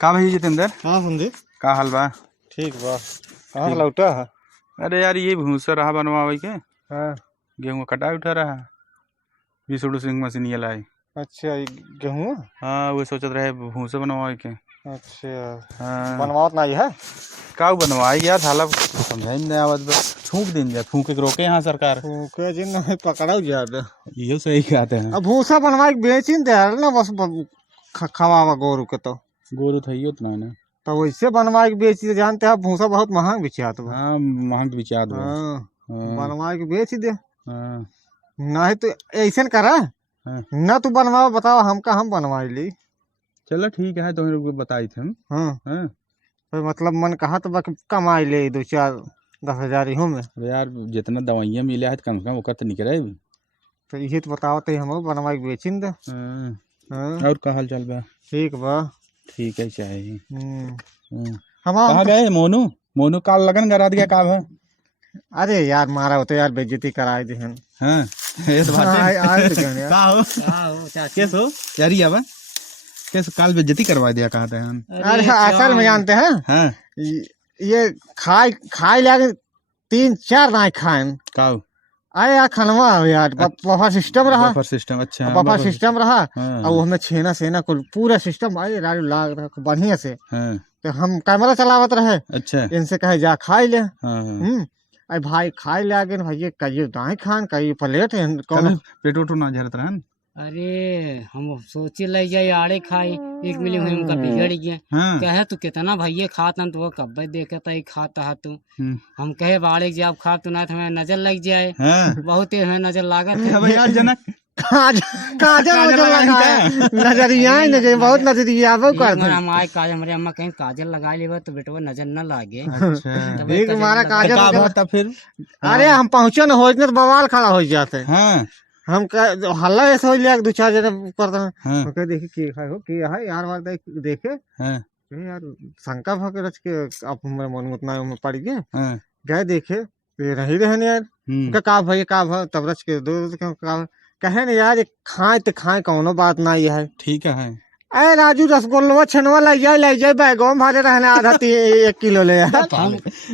का भाई जितेंद्र? हाँ संदीप, का हाल बा? ठीक बा। कहाँ से लौटा है? अरे यार ये भूसा रहा बनवावे के, हाँ। गेहूं कटाई उठा रहा, विसुड़ू सिंह मशीन ये लाई। अच्छा, ये गेहूँ। हाँ वो सोचत रहे भूसा बनवावे के। अच्छा, हाँ बनवावत नहीं है। का बनवाई यार, साला समझाई नहीं आवत बा। फूंक दिन जा, फूंक के रोके यहाँ सरकार। फूके जिन नहीं पकड़ा ज्यादा। ये सही कहते हैं। अब भूसा बनवा के बेची दे ना, बस खवावा गोरू के तो गोरू था ये उतना ना। तो वैसे बनवा के बेची, जानते हैं भूसा बहुत महंग बिचात बा। हाँ महंग विचार बा। हाँ, हाँ बनवा के बेच दे। हाँ नहीं तो ऐसे करा हाँ। ना, तू बनवाओ, बताओ हमका, हम बनवा ली। चलो ठीक है, तुम्हें लोग बताई थे हम। हाँ, हाँ तो मतलब मन कहा तो बाकी कमाई ले 2-4-10 हज़ार इहो में। अरे यार जितना दवाइयाँ मिले है कम से कम वो तो निकले अभी। तो यही तो बताओ, तो हम बनवा के बेचिन दे। हाँ। हाँ, और का हाल चाल बा? ठीक बा। ठीक है चाहिए। हम कहाँ गए मोनू? मोनू काल लगन करा दिया का है? अरे यार मारा हो तो यार बेइज्जती कराए दे हन। हाँ इस बात आए तो कहने यार। का हो कैस हो यार ये अब कैसे काल बेइज्जती करवा दिया कहा थे हम? अरे असल में जानते हैं, हाँ ये खाए खाए लगे 3-4 ना खाए। का अरे यार खनवा हो यार, बफर सिस्टम रहा। बफर सिस्टम अच्छा बफर सिस्टम रहा। हाँ और वो हमें छेना सेना कुल पूरा सिस्टम अरे राजू लाग रहा बढ़िया से। हाँ तो हम कैमरा चलावत रहे, अच्छा इनसे कहे जा खाई ले। हाँ अरे भाई खाए ले आगे भैया, कहिए दाएं खान कहिए प्लेट है कौन। चलो पेट उठो ना झरत रहन। अरे हम सोचे लग जाए आड़े खाई, एक मिली हुई उनका बिगड़ गया। हाँ कहे तू कितना भैया खाता तो वो कब्बे देखता ही खाता है तू। हम्म, हम कहे बाड़े जब खा तू ना तो हमें नजर लग जाए। हाँ बहुत तेज हमें नजर लागत है। अब यार जनक काजल नजरिया नजर बहुत नजरिया वो एक बार करते। हम आए काजल, हमारे अम्मा कहीं काजल लगा ले तो बेटवा नजर न लागे। अच्छा तब एक हमारा काजल का वगैरह- बात फिर? अरे हम पहुंचे न हो तो बवाल खड़ा हो जाते। हाँ हम हल्ला ऐसे हो लिया 2-4 जने करते हैं। हाँ हम कहे देखे की है यार बार देखे हाँ यार शंका भके रच के अब हमारे मन में उतना में पड़ गए। हाँ गए देखे तो ये नहीं रहने यार। का भाई का भाई तब रच के दो कहे न यार, खाए तो खाए कौनो बात नहीं है। ठीक है। अरे राजू रसगुल्ला छनवा ले जाए बैगों में भरे रहने आधा 1 किलो ले यार।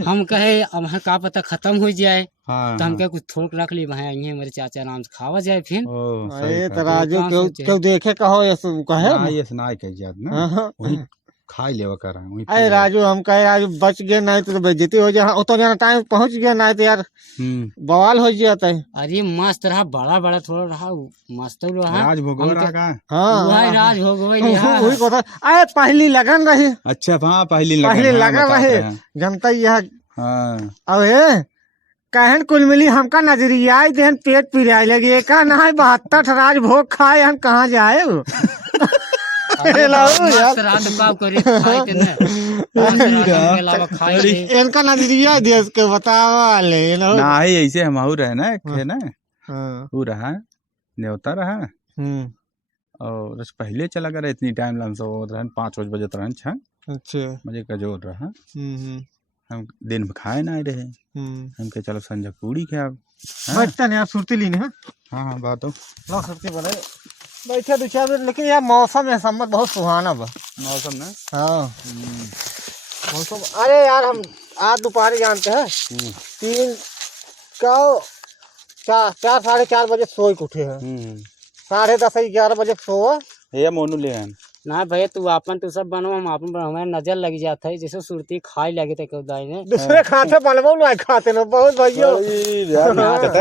हम कहे अब हमें का पता खत्म हो जाए हाँ तो हम कहे कुछ थोक रख ली वहाँ आइए हमारे चाचा नाम से खावा जाए फिर। ओ अरे सही तो कहा। राजू कहाँ क्यों सोचे? क्यों देखे कहो ऐसे कहे हाँ ये सुनाई कह जात ना हाँ। वही खाई लेवा कर रहा हूँ वही अरे राजू हम कहे राजू बच गए नहीं तो बेइज्जती हो जाए। तो जाना टाइम पहुंच गया नहीं तो यार बवाल हो जाता है। अरे मस्त रहा, बड़ा बड़ा थोड़ा रहा, मस्त रहा। राज भोगवा रहा का? हाँ राज हो गई। वही को अरे पहली लगन रही। अच्छा हाँ पहली पहली हाँ, लगन बताते रही हैं। जनता यह हाँ अबे कहन कुल मिली हमका नजरिया देन पेट पिराए लगी का ना 72 राज भोग खाए हम कहाँ जाए। इनका नजरिया देश के बतावा ले ना ही ऐसे हम रहे ना खे ना हाँ। वो रहा न्योता रहा और बस पहले चला गया इतनी टाइम लम सो रहन 5 बजे रहन 6 अच्छा बजे का जोर रहा। हम दिन में खाए ना रहे, हम के चलो संजय पूड़ी खाए। बचता नहीं आप सुरती ली नहीं। हाँ हाँ बात हो लो सुरती बने बैठे 2-4 मिनट, लेकिन यार मौसम है सम्मत बहुत सुहाना बा मौसम ना। हाँ मौसम। अरे यार हम आज दोपहर जानते हैं 3 का 4 साढ़े 4 बजे सोए के उठे हैं। 10:30-11 बजे सोआ ये मोनू ले आन ना भैया तू अपन तू सब बनवा, हम अपन हमारे नजर लग जाता है जैसे सुरती खाई लगे थे कौदाई ने दूसरे खाते बनबो ना खाते ना बहुत भैया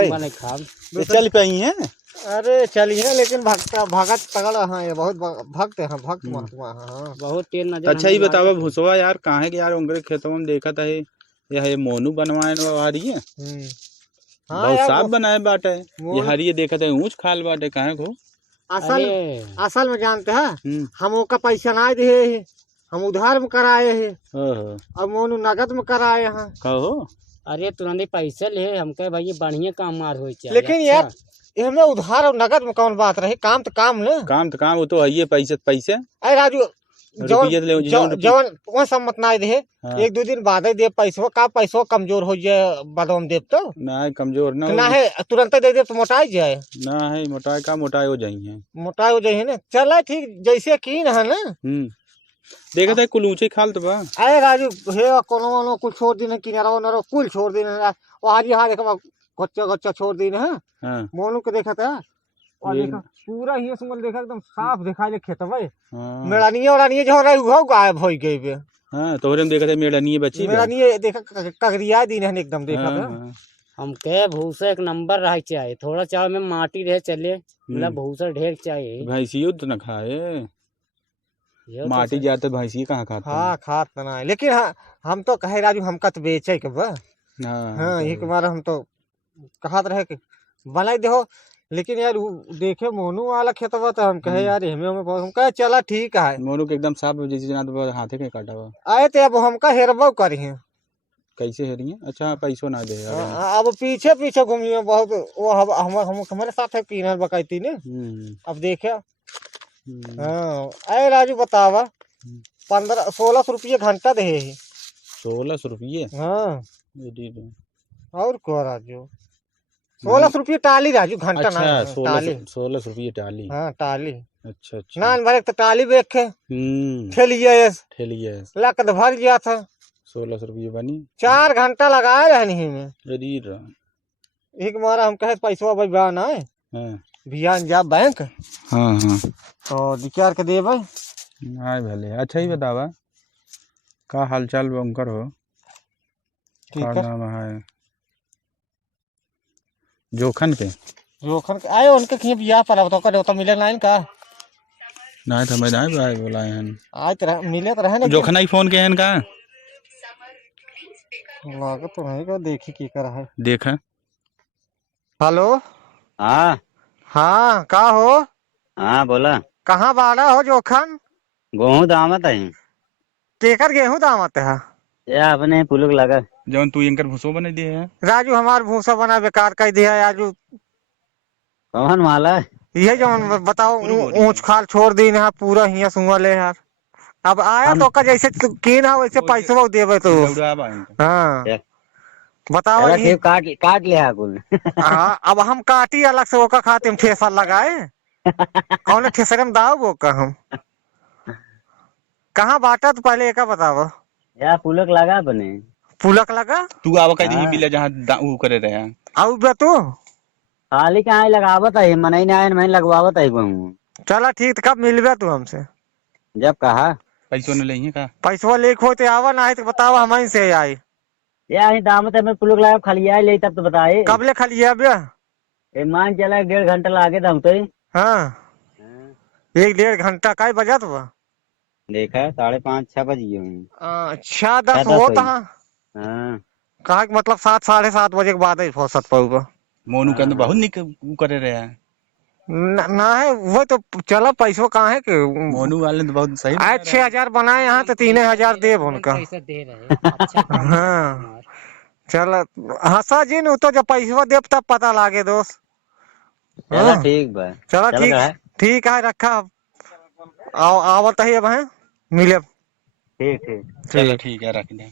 बने खा। चल पे ही है। अरे चलिए लेकिन भगत तगड़ा। हाँ ये बहुत भक्त है भक्त महात्मा। हाँ बहुत तेज नजर। अच्छा ही बतावा भूसवा यार कहाँ है कि यार उनके खेतों में देखा था ये मोनू बनवाए आ रही है। बहुत साफ बनाए बाटे ये हरिये देखा था ऊंच खाल बाटे कहाँ को। असल में जानते हैं हम ओका पैसा ना दिए, हम उधार में कराए हैं और मोनू नगद में कराए हैं। कहो अरे तुरंत पैसे ले हम कहे भाई बढ़िया काम मार हो चाहिए। लेकिन यार इसमें उधार और नगद में कौन बात रही, काम तो काम न काम तो काम वो तो है ये पैसे। अरे राजू जवन वह सम्मत ना दे 1-2 दिन बाद दे पैसो का पैसो कमजोर हो जाए बदम देव तो ना कमजोर ना है तुरंत दे दे तो मोटाई जाए ना है मोटाई का मोटाई हो जाइए मोटाई हो जाए ना। चला ठीक जैसे की है ना देखा था कुल ऊंचे खाल तो बा। अरे राजू हे कोनो कुछ छोड़ दिन किनारा उनारा कुल छोड़ दिन वो आज यहाँ देखा कच्चा कच्चा छोड़ दिन है हाँ मोनू के देखा था और ये- देखा पूरा ही सुमल देखा एकदम साफ दिखाई ले खेत भाई हाँ मेरा नहीं जो रही वो गायब हो गई बे हाँ तोहरे में देखा था मेरा नहीं बची मेरा नहीं देखा कगरिया दिन है एकदम देखा हाँ, था हाँ। हमके भूसा एक नंबर रह चाहिए, थोड़ा चाव में माटी रहे चले, मतलब भूसा ढेर चाहिए। भैंसियो तो न खाए, ये तो माटी जाते भैंसी कहाँ खाते हैं? हाँ खात तो ना है। लेकिन हाँ हम तो कहे राजू हमका तो बेचे के बा हाँ यही के मारा हम तो कहत रहे कि बनाई दो लेकिन यार देखे मोनू वाला खेतवा तो हम कहे यार हमें बहुत हम कहे चला ठीक है मोनू के एकदम साफ जैसे जना तो हाथे के काटा हुआ। आए थे अब हमका हेरबो करी है कैसे है रही है? अच्छा पैसों ना दे अगर। अब पीछे पीछे घूमिए बहुत वो हम हमारे साथ है किन्हर बकायती ने अब देखे हाँ अरे राजू बतावा 1500-1600 रुपये घंटा दे 1600 रुपये? हाँ अरे और क्या राजू 1600 रुपये टाली राजू घंटा अच्छा ना टाली 1600 रुपये टाली। हाँ टाली अच्छा अच्छा ना भरे तो टाली बेच के ठेलिए ठेलिए लकद भर गया था 1600 रुपये बनी 4 घंटा लगाए रहनी में अरे एक मारा हम कहे पैसा भाई बयान आए हाँ बियान जा बैंक हाँ हाँ तो विचार के देवे हाँ भले। अच्छा ही बतावा का हालचाल बंकर हो? ठीक का है नाम है जोखन के? जोखन के आए उनके कहीं बियाह पर तो करे तो मिले लाइन का ना तो मैं ना भाई बोला हन आज तो मिले तो रहे ना जोखन ही फोन के हन का लागत तो नहीं को देखी की कर है देखा। हेलो हाँ हाँ का हो हाँ बोला, कहाँ बाड़ा हो जोखन गेहूँ दामत है केकर गेहूं दामत है या अपने पुलक लगा। जवन तू इनकर भूसो बने दे है राजू हमार भूसा बना बेकार कर दिया राजू कौन माला? ये जो बताओ ऊंच खाल छोड़ दी यहाँ पूरा हिया सुंगल है यार अब आया तो का जैसे केन है वैसे पैसा देवे तो हाँ देख। बताओ चलो ये ठीक, काट काट लिया कुल। हाँ अब हम काटी अलग से ओका खाते हम ठेसर लगाए कौन ठेसर में दाव वो का हम कहाँ बांटा तो पहले एक बताओ या पुलक लगा अपने पुलक लगा तू आवा कह दी बिला जहां ऊ करे रहे आउ बे तू खाली कहाँ लगावत है, मनई ने आए मैं लगवावत है गेहूँ। चला ठीक कब मिलबे तू हमसे जब कहा पैसों ने लेंगे का पैसवा लेख होते आवा ना है तो बताओ हम से आई या ही दामत है, मैं पुलक लगा खाली आए ले तब तो बताए कब ले खलिए अब मान चला 1.5 घंटा लागे था हम तो। हाँ 1-1.5 घंटा का बजा तो देखा 5:30-6 बज गए हैं। अच्छा 10 10 हो हुई। कहाँ हाँ कहा कि मतलब 7-7:30 बजे के बाद ही फुर्सत पाऊगा मोनू के अंदर बहुत निक ऊ करे रहे हैं। ना है वो तो चलो पैसों कहाँ है कि मोनू वाले तो बहुत सही आज 6,000 बनाए यहाँ तो 3,000 देव उनका पैसा दे रहे हाँ चल हंसा जी न तो जब पैसा देव तब पता लागे दोस्त चलो ठीक बा। चलो चलो ठीक का? ठीक है रखा आओ आवत है अब है मिले ठीक ठीक चलो ठीक है रख दे।